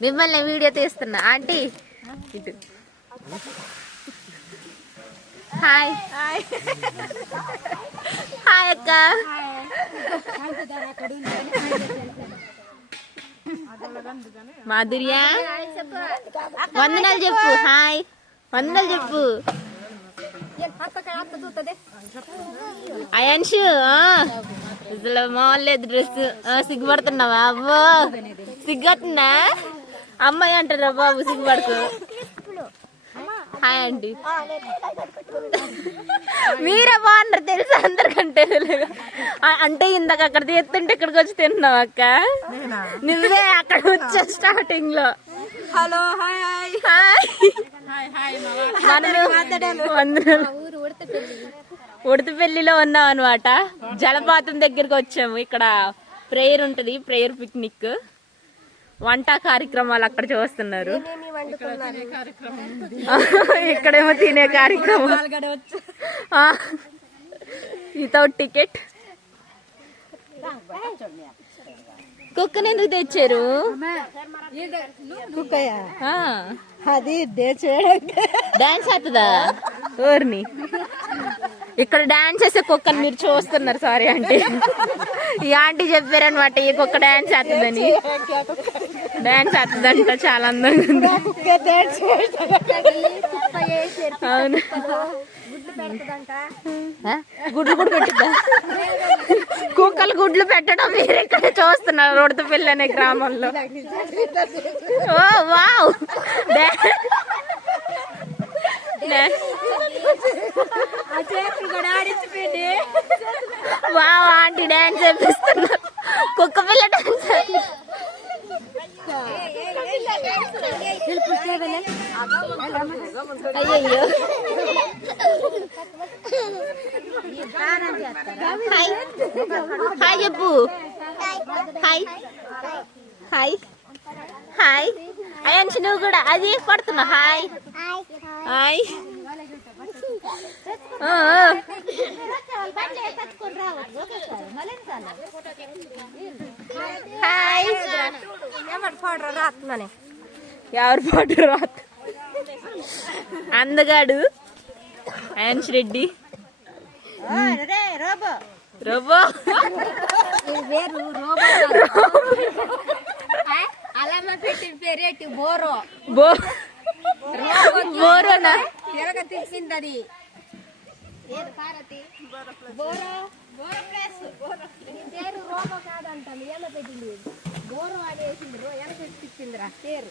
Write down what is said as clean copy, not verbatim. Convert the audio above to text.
మిమ్మల్ని వీడియో తీస్తున్నా ఆంటీ ఇటు హాయ్ హాయ్ అక్క మాధుర్య వందనాలు చెప్పు హాయ్ వందనాలు చెప్పు అయాన్షు అసలు మాలేదు డ్రెస్ సిగ్గుపడుతున్నావా అబ్బో సిగ్గుతున్నా అమ్మాయి అంటారా బాబు సిగ్గుపడుతు హాయ్ అండి మీరే బాగున్నారు తెలుసా అందరికంటే అంటే ఇందాక అక్కడ తీస్తుంటే ఇక్కడికి వచ్చి తింటున్నావు అక్క నువ్వే అక్కడ వచ్చా స్టార్టింగ్ లో హలో హాయ్ హాయ్ ఉడతపల్లిలో ఉన్నాం అనమాట జలపాతం దగ్గరికి వచ్చాము ఇక్కడ ప్రేయర్ ఉంటది ప్రేయర్ పిక్నిక్ వంట కార్యక్రమాలు అక్కడ చూస్తున్నారు ఇక్కడేమో తినే కార్యక్రమం వితౌట్ టికెట్ కుక్కని ఎందుకు తెచ్చారు అది డాన్స్ అవుతుందా ఊరిని ఇక్కడ డాన్స్ చేసే కుక్కని మీరు చూస్తున్నారు సారీ ఆంటీ ఈ ఆంటీ చెప్పారనమాట ఈ కుక్క డాన్స్ అవుతుందని డాన్స్ అవుతుందంట చాలా అందంగా ఉంది అవును గుడ్లు కూడా పెట్టుద్దా కుక్కలు గుడ్లు పెట్టడం మీరు ఇక్కడ చూస్తున్నారు ఉడతపల్లి అనే గ్రామంలో ఓ వావ్ వావ్ ఆంటీ డాన్స్ చేపిస్తున్నారు కుక్క పిల్ల డాన్స్ అయ్యో హాయ్ హాయ్ చెప్పు హాయ్ హాయ్ హాయ్ అయ్యాన్షి నువ్వు కూడా అది పడుతున్నా హాయ్ హాయ్ హాయ్ ఎవరు పాట రాత్ అందగాడు అయాన్ష్ రెడ్డి రోబో అలా పెట్టిన పేరేటి బోరో బోరోనా తెలగ తెలిసింది అది బోరో బోరో ప్లేస్ పేరు రోబో కాదంటాను ఎలా పెట్టింది బోరో అనేసింది ఎలా తెప్పించిందిరా పేరు